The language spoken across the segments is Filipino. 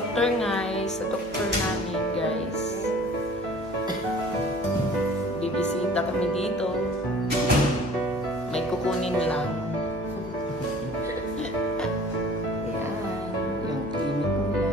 doktor guys, sa doktor namin guys. Bibisita kami dito. May kukunin lang. Ayan, yung clinic nila.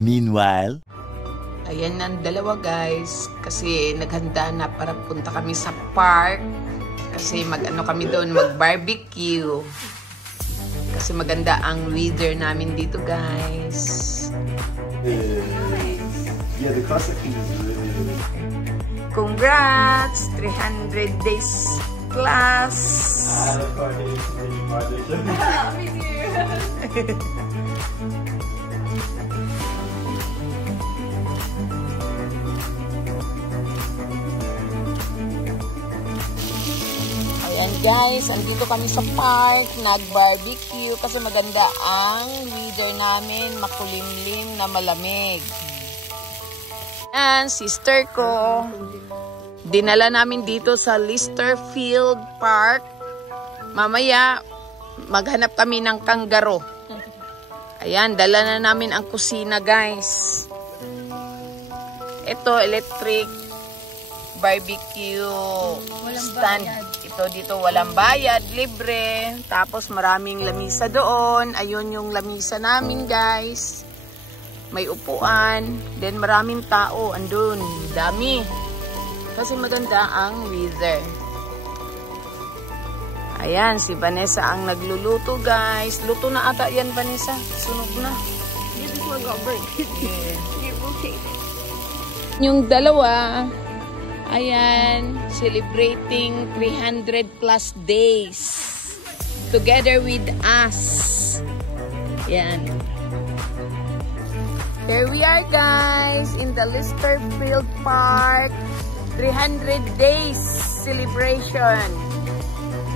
Meanwhile, Ayan ang dalawa guys, kasi naghanda na para punta kami sa park. Kasi mag-ano kami doon, mag-barbecue. Kasi maganda ang weather namin dito guys. yeah, the classic is really... Congrats! 300 days class! Me too. Ayan guys, andito kami sa park, nag-barbecue kasi maganda ang weather namin, makulimlim na malamig. And sister ko, dinala namin dito sa Listerfield Park. Mamaya, maghanap kami ng kanggaro. Ayan, dala na namin ang kusina guys. Ito, electric barbecue stand. Ito dito walang bayad, libre. Tapos maraming lamisa doon. Ayun yung lamisa namin guys. May upuan. Then maraming tao andun. Dami. Kasi maganda ang weather. Ayan, si Vanessa ang nagluluto guys. Luto na ata yan Vanessa. Sunog na. This one got burnt. Yeah. You will take it. Yung dalawa, ayan, celebrating 300 plus days together with us. Ayan. Here we are guys in the Listerfield Park. 300 days celebration.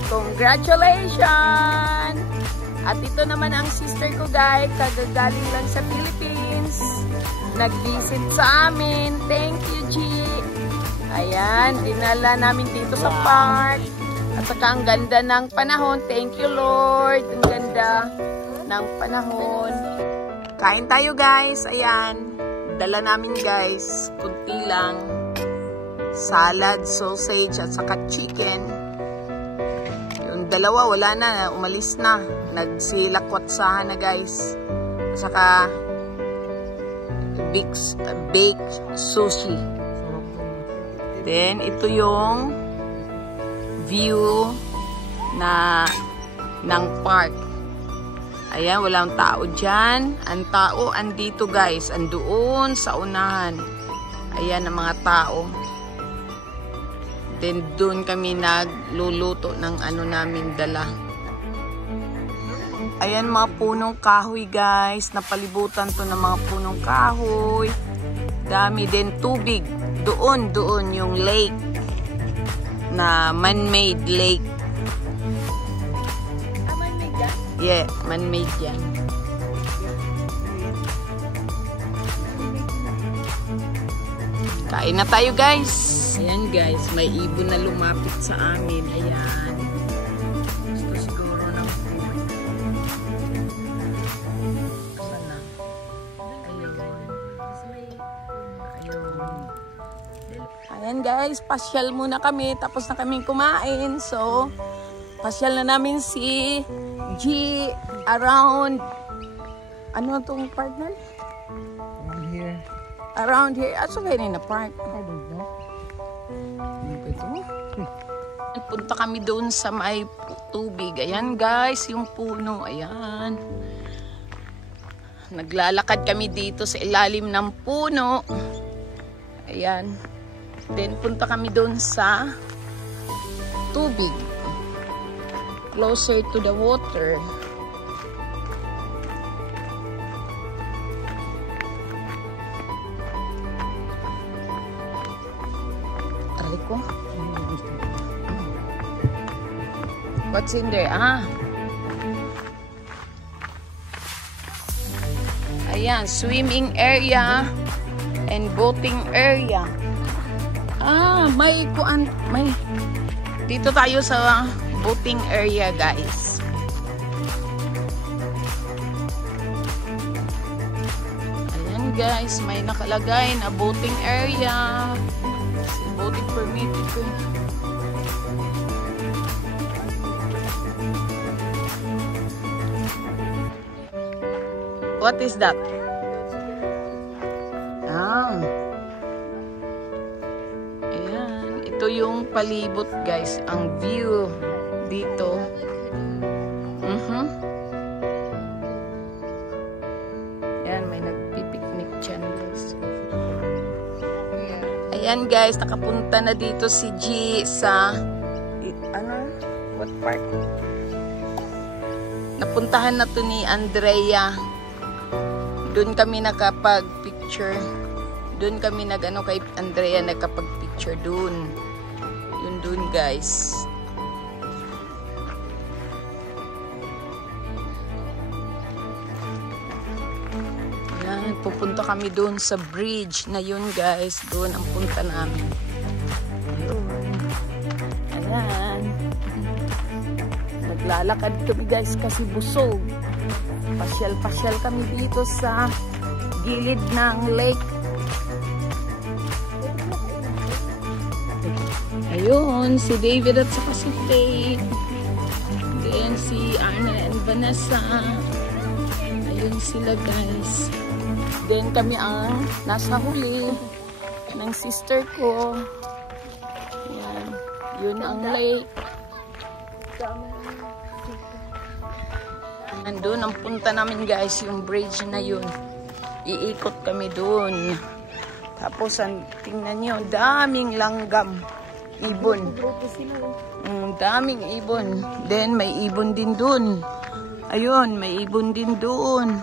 Congratulations! At ito naman ang sister ko guys, kagagaling lang sa Philippines. Nag-visit sa amin. Thank you, G. Ayan, dinala namin dito sa park. At saka ang ganda ng panahon. Thank you, Lord. Ang ganda ng panahon. Kain tayo, guys. Ayan. Dala namin, guys. Kunti lang. Salad, sausage, at saka chicken. Yung dalawa, wala na. Umalis na. Nagsilakwatsahan na, guys. At saka baked sushi. Then, ito yung view ng park. Ayan, walang tao dyan. Ang tao, andito guys. Andoon sa unahan. Ayan ang mga tao. Then, doon kami nagluluto ng ano namin dala. Ayan, mga punong kahoy guys. Napalibutan to ng mga punong kahoy. Dami din tubig. Doon yung lake. Na man-made lake. Man-made yan? Yeah, man-made yan. Kain na tayo guys. Ayan guys, may ibon na lumapit sa amin. Ayan. Gusto siguro ng food. Sana. Ayan guys, pasyal muna kami. Tapos na kaming kumain. So, pasyal na namin si G around. Ano itong partner? Around here. Around here. Aso kayo na park? I don't know. Punta kami doon sa may tubig. Ayan guys, yung puno. Ayan. Naglalakad kami dito sa ilalim ng puno. Ayan. Then punta kami doon sa tubig. Closer to the water. Aray ko. What's in there? Ah. Ayan, swimming area and boating area. Ah, may dito tayo sa boating area, guys. Ayan, guys, may nakalagay na boating area. Boating permitted ko. What is that? Ah. Ayan. Ito yung palibot, guys. Ang view dito. Ayan, may nagpipiknik dyan, guys. Ayan, guys. Nakapunta na dito si G sa what park? Napuntahan na to ni Andrea. Doon kami nakapag-picture. Doon kami kay Andrea nakapag-picture doon. Yun doon, guys. Ayan, pupunta kami doon sa bridge na yun, guys. Doon ang punta namin. Ayun. Ayan. Naglalakad kami, guys, kasi busog. Pasyal-pasyal kami dito sa gilid ng lake. Ayun, si David at saka si Faith. Then si Anna and Vanessa. Ayun sila, guys. Then kami ang nasa huli ng sister ko. Ayan. Yun ang lake. Nandun ang punta namin, guys, yung bridge na yun. Iikot kami dun. Tapos, tingnan nyo, daming langgam. Ibon. Daming ibon. Then, may ibon din dun. Ayun, may ibon din dun.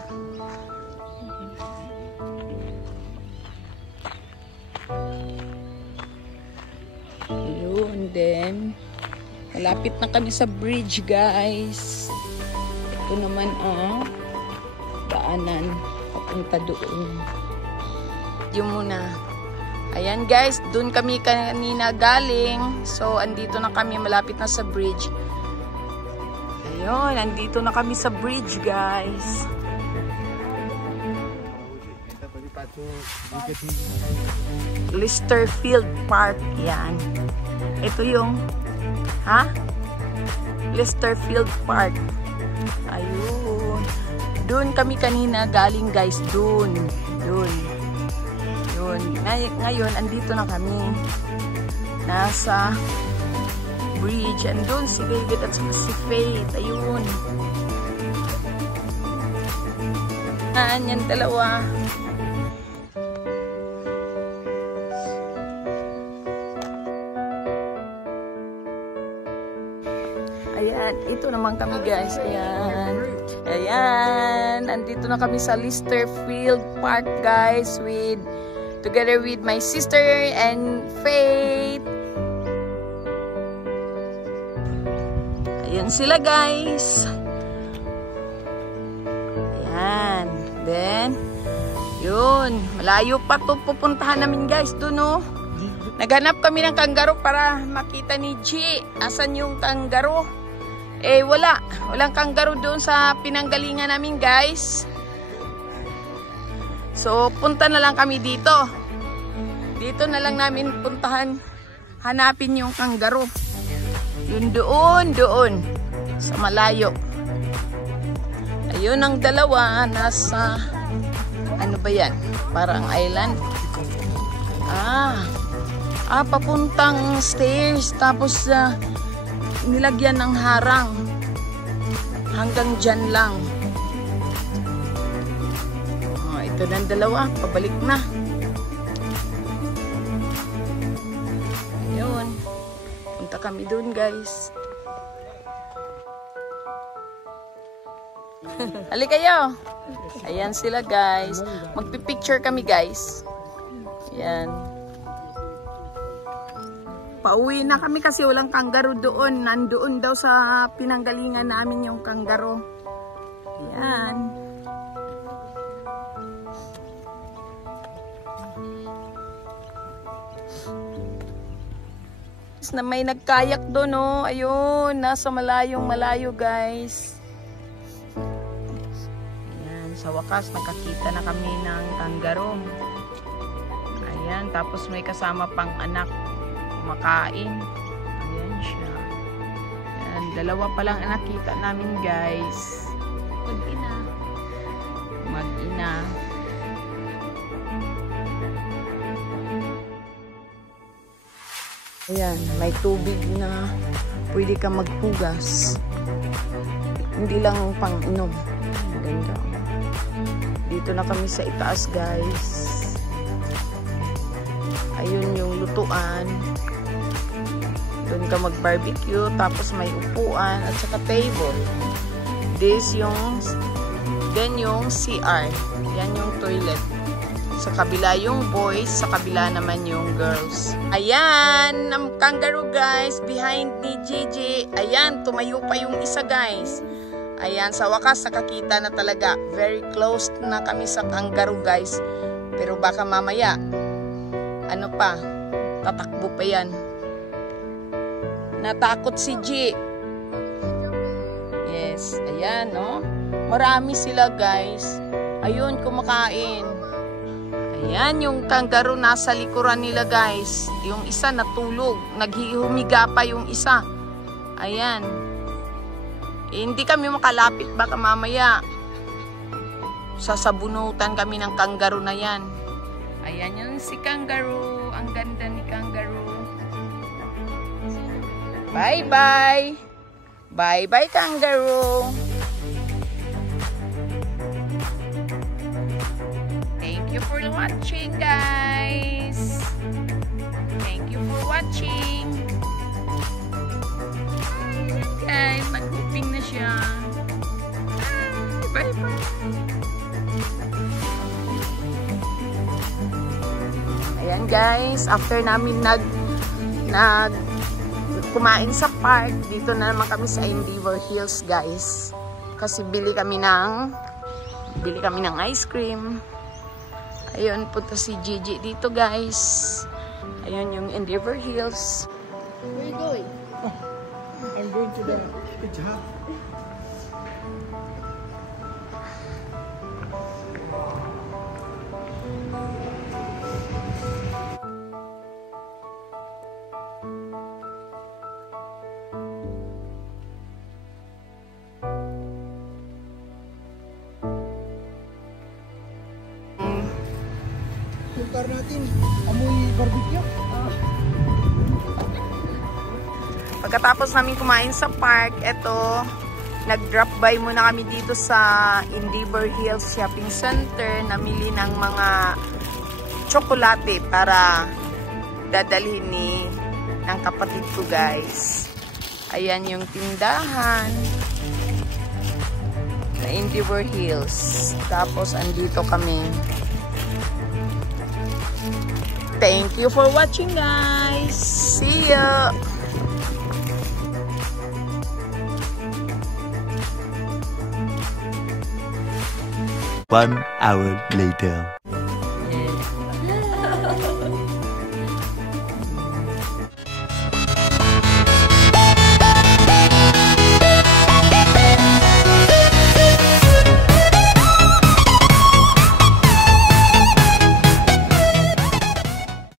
Ayun, then, malapit na kami sa bridge, guys. Ito naman ang daanan papunta doon. Yung muna. Ayan, guys, doon kami kanina galing. So, andito na kami, malapit na sa bridge. Ayun, andito na kami sa bridge, guys. Listerfield Park, yan. Ito yung Listerfield Park. Ayun. Doon kami kanina galing, guys. Doon. Ngayon, andito na kami. Nasa bridge. Andun si David at si Faith. Ayun. Yan dalawa. Ayan, ito naman kami, guys. Ayan, andito na kami sa Listerfield Park, guys, together with my sister and Faith. Ayan sila, guys. Ayan, then yun, malayo pa to pupuntahan namin, guys, doon, oh. Naghanap kami ng kanggaro para makita ni G. Asan yung kanggaro? Walang kanggaro doon sa pinanggalingan namin, guys. So, punta na lang kami dito. Dito na lang namin puntahan, hanapin yung kanggaro. Yun doon, sa malayo. Ayun ang dalawa, nasa, ano ba yan? Parang island. Papuntang stairs, tapos nilagyan ng harang. Hanggang dyan lang. Ito ng dalawa, pabalik na. Ayun. Punta kami dun, guys. Halika kayo. Ayan sila, guys. Magpipicture kami, guys. Ayan. Pauwi na kami kasi walang kangaroo doon. Nandoon daw sa pinanggalingan namin yung kangaroo. Ayan. Na may nagkayak doon, oh. Ayun, nasa malayo guys. Ayan, sa wakas nakakita na kami ng kangaroo. Ayan, tapos may kasama pang anak kumakain. Ayan siya. Ayan, dalawa pa lang ang nakita namin guys. Mag-ina. Ayan, may tubig na pwede ka magpugas. Hindi lang pang inom. Ganda. Dito na kami sa itaas guys. Ayun yung lutuan. Doon ka mag-barbecue. Tapos may upuan at saka table. This yung then yung CR. Yan yung toilet. Sa kabila yung boys, sa kabila naman yung girls. Ayan, ang kangaroo guys, behind ni Gigi. Ayan, tumayo pa yung isa guys. Ayan, sa wakas nakakita na talaga. Very close na kami sa kangaroo guys. Pero baka mamaya, ano pa, tatakbo pa yan. Natakot si G. Yes, ayan, no? Marami sila guys. Ayun, kumakain. Ayan, yung kangaroo nasa likuran nila guys. Yung isa natulog. Naghihumiga pa yung isa. Ayan. Hindi kami makalapit. Baka mamaya sasabunutan kami ng kangaroo na yan. Ayan yun si kangaroo. Ang ganda ni kangaroo. Bye-bye. Bye-bye kangaroo. Thank you for watching guys. Thank you for watching. Ayan guys, nag-hooping na siya. Bye bye. Ayan guys, after namin kumain sa park, dito na naman kami sa Endeavor Hills guys. Kasi bili kami ng ice cream. Ayun, punta si Gigi dito guys. Ayun yung Endeavor Hills. Where are you going? I'm going to the job. Yung car natin, amoy barbecue. Pagkatapos namin kumain sa park, eto, nag-drop by muna kami dito sa Endeavor Hills Shopping Center. Namili ng mga tsokolate para dadalhin ng kapatid ko guys. Ayan yung tindahan na Endeavor Hills. Tapos andito kami. Thank you for watching guys. See ya. One hour later.